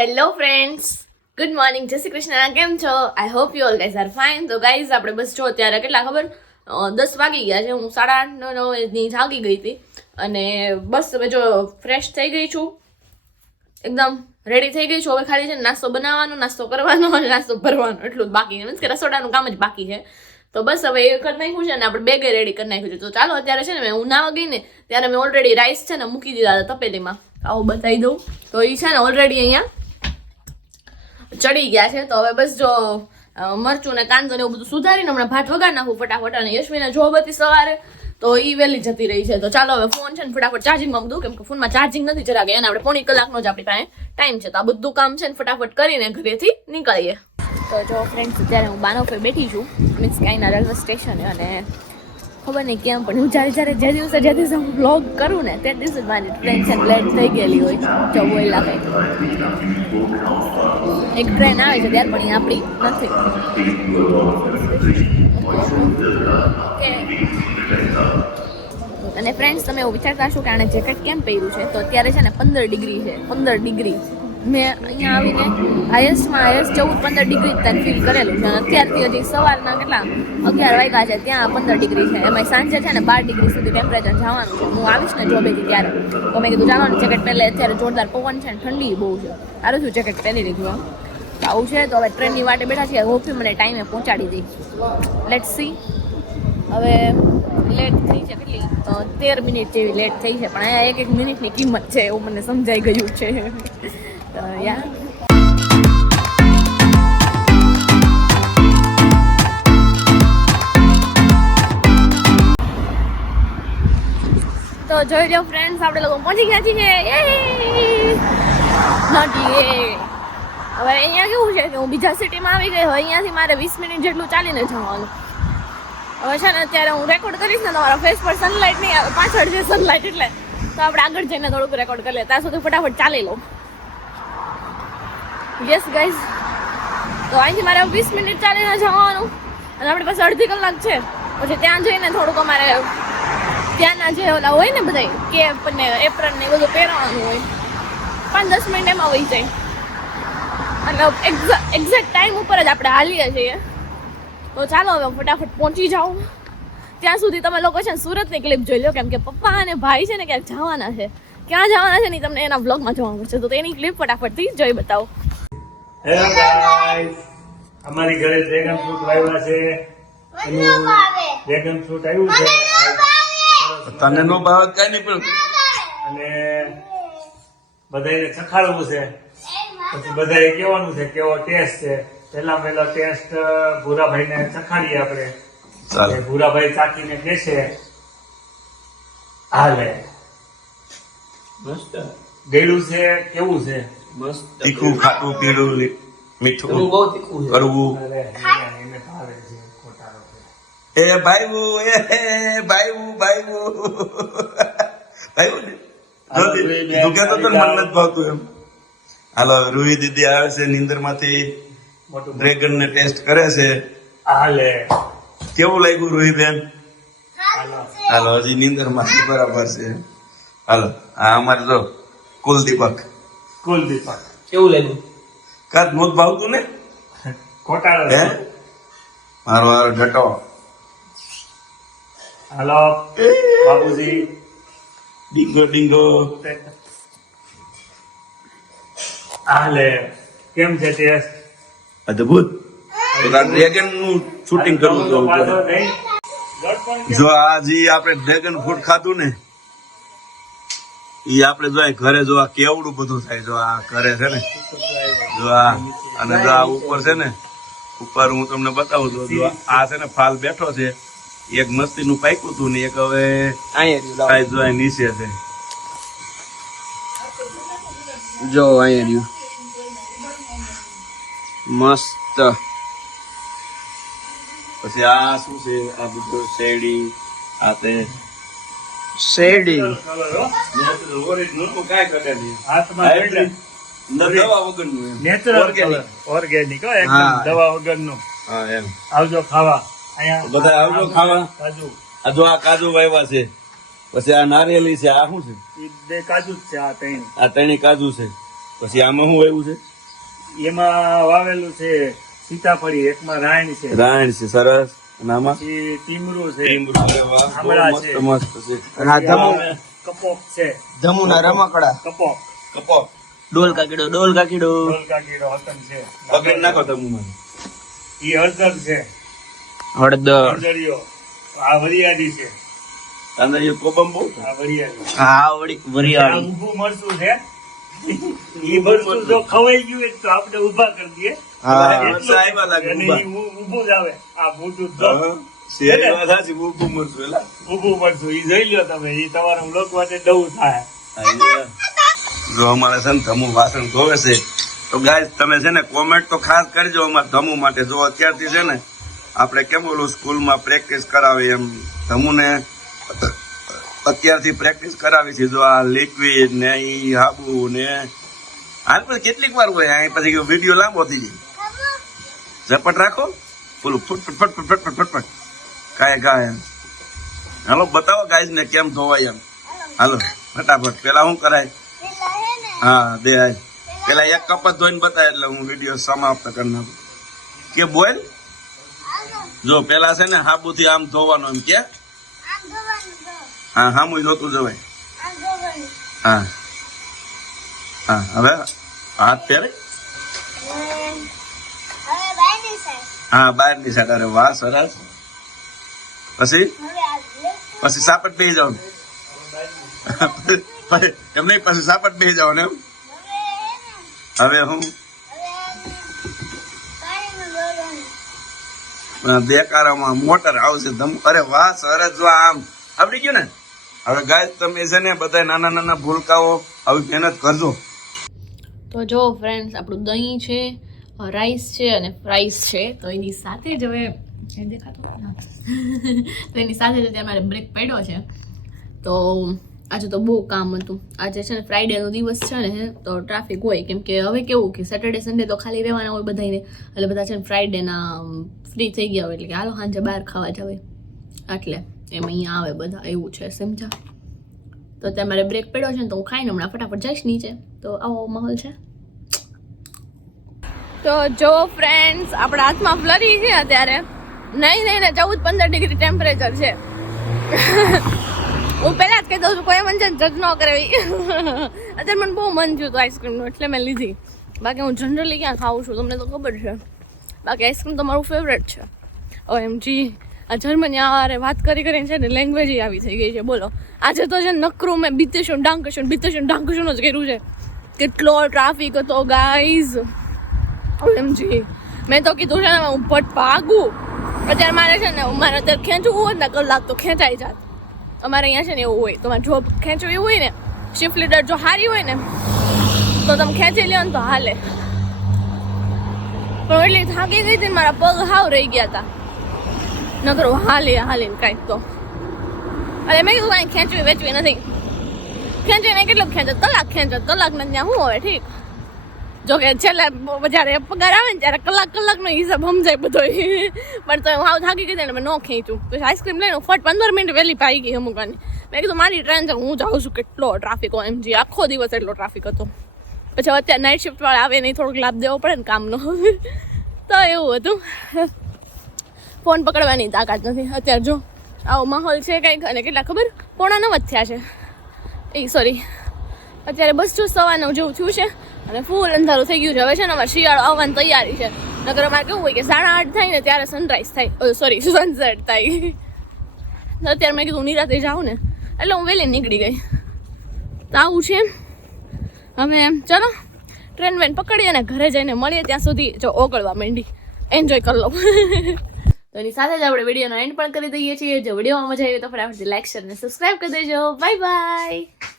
Hello friends good morning જય શ્રી કૃષ્ણ. કેમ છો? I hope you all guys are fine તો ગાઈઝ આપણે બસ જો અત્યારે. કેટલા ખબર? દસ વાગી ગયા છે. હું સાડા આઠ નવની જાગી ગઈ હતી. અને બસ હવે જો ફ્રેશ થઈ ગઈ છું. એકદમ રેડી થઈ ગઈ છું. હવે ખાલી છે નાસ્તો બનાવવાનો, નાસ્તો કરવાનો અને નાસ્તો ભરવાનો. એટલું જ બાકી મીન્સ કે રસોડાનું કામ જ બાકી છે. તો બસ હવે એ કરી નાખ્યું છે ને આપણે બેગે રેડી કરી નાખ્યું છે. તો ચાલો, અત્યારે છે ને મેં હું નાવા ગઈ ને ત્યારે મેં ઓલરેડી રાઈસ છે ને મૂકી દીધા હતા તપેલીમાં. આવું બતાવી દઉં. તો એ છે ને ઓલરેડી અહીંયા ચડી ગયા છે, તો હવે બસ જો મરચું ને કાંદો ને એવું બધું સુધારીને હમણાં ભાત વગાડી નાખું ફટાફટ અને યશ્વીને જોબ હતી સવારે, તો એ વહેલી જતી રહી છે. તો ચાલો હવે ફોન છે ને ફટાફટ ચાર્જિંગમાં માં કેમ કે ફોનમાં ચાર્જિંગ નથી જરા ગયા આપણે પોણી કલાકનો જ આપણી પાસે ટાઈમ છે. તો આ બધું કામ છે ને ફટાફટ કરીને ઘરેથી નીકળીએ. તો જો ફ્રેન્ડ્સ અત્યારે હું બાનોફે બેઠી છું મીન્સ કે અહીંના રેલવે સ્ટેશને અને ખબર નહીં કેમ, પણ હું જ્યારે જ્યારે જે દિવસે જે દિવસે હું બ્લોગ કરું ને તે દિવસે મારી ટેન્શન લેટ થઈ ગયેલી હોય બોયલા કંઈ. એક ટ્રેન આવે છે ત્યાર પણ આપણી નથી. અને ફ્રેન્ડ્સ તમે એવું વિચારતા હશો કે આણે જેકેટ કેમ પહેર્યું છે? તો અત્યારે છે ને પંદર ડિગ્રી છે, પંદર ડિગ્રી. મેં અહીંયા આવીને હાઈએસ્ટમાં હાઈએસ્ટ ચૌદ પંદર ડિગ્રી ત્યાં ફીલ કરેલું. છે અત્યારથી હજી સવારના કેટલા? અગિયાર વાગ્યા છે, ત્યાં પંદર ડિગ્રી છે. એમાં સાંજે છે ને બાર ડિગ્રી સુધી ટેમ્પરેચર જવાનું છે. હું આવીશ ને જોબેથી ત્યારે. તો મેં કીધું, ચાલો જેકેટ પહેલે અત્યારે જોરદાર પવન છે ને ઠંડી બહુ છે. સારું છું જેકેટ પહેરી લીધું આવું છે. તો હવે ટ્રેનની વાટે બેઠા છીએ. હોપી મને ટાઈમે પહોંચાડી દઈ લેટ સી હવે લેટ થઈ છે કેટલી? તેર મિનિટ જેવી લેટ થઈ છે. પણ અહીંયા એક એક મિનિટની કિંમત છે એવું મને સમજાઈ ગયું છે. તો yeah. તો જોઈ લો ફ્રેન્ડ્સ આપણે લોકો પહોંચી ગયા છીએ! નોટી હવે અહીંયા કેવું છે કે હું બીજા સિટીમાં આવી ગઈ હવે અહીંયાથી મારે વીસ મિનિટ જેટલું ચાલીને જવાનું. હવે છે ને અત્યારે હું રેકોર્ડ કરીશ ને તમારા ફેસ પર સનલાઇટ નહીં આવે પાછળ છે સનલાઇટ એટલે. તો આપણે આગળ જઈને થોડુંક રેકોર્ડ કરી લે ત્યાં સુધી ફટાફટ ચાલી લઉં. યસ ગાઈઝ તો અહીંથી મારે વીસ મિનિટ ચાલીને જવાનું અને આપણી પાસે અડધી કલાક છે. પછી ત્યાં જઈને થોડુંક અમારે ત્યાંના જે ઓલા હોય ને બધા કેપ ને એપ્રન ને બધું પહેરવાનું હોય. પાંચ દસ મિનિટ એમાં વહી જાય. અને એક્ઝેક્ટ ટાઈમ ઉપર જ આપણે હાલીએ છીએ. તો ચાલો હવે ફટાફટ પહોંચી જાઉં. ત્યાં સુધી તમે લોકો છે ને સુરતની ક્લિપ જોઈ લો, કેમ કે પપ્પા અને ભાઈ છે ને ક્યાંક જવાના છે. ક્યાં જવાના છે ને તમને એના બ્લોગમાં જોવા મળશે. તો તેની ક્લિપ ફટાફટથી જોઈ બતાવો. હેલો ગાઈસ અમારી ઘરે ડ્રેગન ફ્રૂટ વાવ્યા છે. એનું ડ્રેગન ફ્રૂટ આવ્યું છે. તને નો ભાવ કઈ નહીં પણ અને બધાને ચખાડવું છે. પછી બધાએ કહેવાનું છે કેવો ટેસ્ટ છે. પહેલા પહેલા ટેસ્ટ ભૂરાભાઈને ચખાડીએ આપણે. ચાલે. ભૂરાભાઈ ચાખીને કહેશે હાલે. મસ્ત. ગળ્યું છે કેવું છે? મસ્ત. તીખું ખાટું પીળું મીઠું. બહુ તીખું કરવું એ ભાઈબુ એ ભાઈબુ ભાઈબુ. ભાઈબુ ને? નથી. તો ને મને નથી ભાવતું એમ. હાલો રૂહી દીદી આવે છે નીંદરમાંથી ડ્રેગન ને ટેસ્ટ કરે છે. હાલે. કેવું લાગ્યું રૂહી બેન? હાલો. હાલો હજી નીંદરમાંથી બરાબર છે. હાલો આ અમારે તો કુલદીપક. કુલ દીપક. કેવું લાગ્યું? કાત મોત ભાવતું ને? ખોટારો હે? મારો મારો ઘટો. હાલો બાબુજી ડિંગો ડિંગો. હાલે કેમ છે ટેસ્ટ અદ્ભુત. ડ્રેગનનું શૂટિંગ કરવું જો આજે આપણે ડ્રેગન ફ્રૂટ ખાધું ને ઈ આપણે જો ઘરે જો આ કેવડું બધું થાય જો આ ઘરે છે ને જો આ અને જો આ ઉપર છે ને ઉપર હું તમને બતાવું છું જો આ છે ને ફાલ બેઠો છે એક મસ્તી નું પાક્યું હતું ને એક હવે જો આ નીચે છે. જો અહીંયા રહ્યું. મસ્ત. પછી આ શું છે? આ બધું શેરડી આ તે શેરડી. ઓરિજિનલ કાંઈ ઘટે નહીં હાથમાં Hybrid. અંદર દવા વગરનું એમ. Natural Organic. ઓર્ગેનિક હો એકદમ હા. દવા વગરનું. આવજો ખાવા. બધા આવજો ખાવા. કાજુ. આ જો આ કાજુ વાવ્યા છે. પછી આ નારિયેલી છે આ શું છે? ઈ બે કાજુ જ છે આ ત્રણ આ ત્રણેય કાજુ છે. પછી આમાં શું આવ્યું છે? એમાં વાવેલું છે સીતાફળી એકમાં રાયણ છે. રાયણ છે સરસ. અને આમાં પછી છે. મસ્ત મસ્ત છે. અને આ ધમુ કપોક છે. ધમુના રમકડા? કપોક. કપોક. ડોલ કાકીડો ડોલ કાકીડો ઢોલકાગીરો હતન છે. પકડી નાખો મને. ઈ હળદર છે. હળદર. હળદરિયો આ વરિયાળી છે. અંદર એ કોબમ બહુ આ વરિયાળી. હા વરિયાળી. ઊભું મરચું છે. જો ખવાઈ ગયું તો આપણે કરી દઈએ. જ આવે. આ શેરી વાત સાચી, જોઈ તમે તમારા લોક માટે ડવું થાય. જો અમારે છે ને ધમુ વાસણ ધોવે છે તો ગાય તમે છે ને કોમેન્ટ તો ખાસ કરજો અમારે ધમુ માટે. જો અત્યારથી છે ને આપણે કેમ બોલું સ્કૂલમાં પ્રેક્ટિસ કરાવે એમ ધમુને? અત્યારથી પ્રેક્ટિસ કરાવી છે. જો આ લિક્વિડ ને અહીં હાબુ ને હાલ પછી કેટલીક વાર હોય, અહીં પછી વીડિયો લાંબો થઈ જાય. ઝપટ રાખો. પેલું ફટ ફટ ફટ ફટ ફટ ફટ ફટ. કાય એમ. હાલો, બતાવો ગાઈઝ ને કેમ ધોવાય એમ. હાલો, ફટાફટ. પેલા શું કરાય? હા, દે પેલા એક કપ જ ધોઈને બતાય એટલે હું વીડિયો સમાપ્ત કરી નાખું. કે બોલ? જો, પેલા છે ને, હાબુથી આમ ધોવાનો એમ કે? હા હા હામું જોતું જવાય હા. હા, હવે હાથ પહેરે? હા, બહારની સાઈડ અરે વાહ, સરસ. પછી? પછી સાપટ બે જાવ એમ નહીં પછી સાપટ બે જાવ ને હવે હું? દેકારામાં મોટર આવશે ધમ અરે વાહ, સરસ જો આમ. આવડી ગયું ને? હવે ગાય તમે છે ને બધા નાના નાના ભૂલકાઓ આવી મહેનત કરજો. તો જો ફ્રેન્ડ્સ આપણું દહીં છે રાઈસ છે અને ફ્રાઈસ છે. તો એની સાથે જ હવે તો એની સાથે જ અત્યારે મારે બ્રેક પડ્યો છે. તો આજે તો બહુ કામ હતું. આજે છે ને ફ્રાઈડેનો દિવસ છે ને, તો ટ્રાફિક હોય. કેમ કે હવે કેવું કે સેટરડે સન્ડે તો ખાલી રહેવાના હોય બધાને એટલે બધા છે ને ફ્રાઈડેના ફ્રી થઈ ગયા હોય. એટલે કે હાલો, સાંજે બહાર ખાવા જાવે. એટલે એમ અહીંયા આવે બધા, એવું છે સમજા તો અત્યારે મારે બ્રેક પડ્યો છે ને તો હું ખાઈને હમણાં ફટાફટ જઈશ નીચે. તો આવો માહોલ છે. તો જો ફ્રેન્ડ્સ આપણા હાથમાં ફ્લરી છે અત્યારે. નહીં નહીં ને ચૌદ, પંદર ડિગ્રી ટેમ્પરેચર છે. હું પહેલાં જ કહી દઉં છું, કોઈ મને જજ ન કરે. અત્યારે મને બહુ મન થયું હતું આઈસ્ક્રીમનું એટલે મેં લીધી. બાકી હું જનરલી ક્યાં ખાઉં છું, તમને તો ખબર છે. બાકી આઈસ્ક્રીમ તો મારું ફેવરેટ છે. ઓ એમ જી આ જર્મની આરે વાત કરી કરીને છે ને લેંગ્વેજ આવી થઈ ગઈ છે. બોલો. આજે તો છે નકરું મેં બીતેશું ડાંકશું બીતેશું ડાંકશું જ કર્યું છે. કેટલો ટ્રાફિક હતો ગાઈઝ એમજી મેં તો કીધું છે ને, હું ભટ ભાગું. અત્યારે મારે છે ને, મારે અત્યારે ખેંચવું હોય ને કલાક તો ખેંચાઈ જાત. અમારે અહીંયા છે ને એવું હોય. તમારે જોબ ખેંચવી હોય ને શિફ્ટ લીડર જો હારી હોય ને, તો તમે ખેંચી લ્યો ને તો હાલે. પણ એટલી થાકી ગઈ હતી મારા પગ હાવ રહી ગયા હતા. નકરો હાલી હાલીને કાંઈક તો અરે મેં કીધું કાંઈ ખેંચવી વેચવી નથી ખેંચીને કેટલું ખેંચે કલાક ખેંચે કલાક ત્યાં શું હોય ઠીક જો કે છેલ્લે પગાર આવે ને ત્યારે કલાક કલાકનો હિસાબ સમજાય બધો. પણ તો હું હાવ થાકી ને ન ખેંચું પછી આઈસ્ક્રીમ લઈને ફટ પંદર મિનિટ વહેલી ભાઈ ગઈ અમુક મેં કીધું, મારી ટ્રેન છે, હું જાઉં છું. કેટલો ટ્રાફિક એમ જી. આખો દિવસ એટલો ટ્રાફિક હતો. પછી અત્યારે નાઇટ શિફ્ટ વાળા આવે નહીં થોડોક લાભ દેવો પડે ને તો એવું હતું. ફોન પકડવાની તાકાત નથી. અત્યારે જો આવો માહોલ છે કંઈક અને કેટલા ખબર? પોણા નવ થયા છે. એ સોરી અત્યારે બસ જો સવા નવ જેવું થયું છે અને ફૂલ અંધારું થઈ ગયું છે. હવે છે ને અમારે શિયાળો આવવાની તૈયારી છે. નગર અમારે કેવું હોય કે સાડા આઠ થાય ને ત્યારે સનરાઈઝ થાય. સોરી સનસેટ થાય. અત્યારે મેં કીધું નિરાતે જાઉં ને. એટલે હું વહેલી નીકળી ગઈ. તો આવું છે. હવે ચલો. ટ્રેન વેન પકડી અને ઘરે જઈને મળીએ ત્યાં સુધી જો ઓગળવા માંડી. એન્જોય કરી લો. તો એની સાથે જ આપણે વિડીયોનો એન્ડ પણ કરી દઈએ છીએ. જો વિડીયોમાં મજા આવી તો ફટાફટ લાઈક શેર અને સબસ્ક્રાઈબ કરી દેજો. Bye bye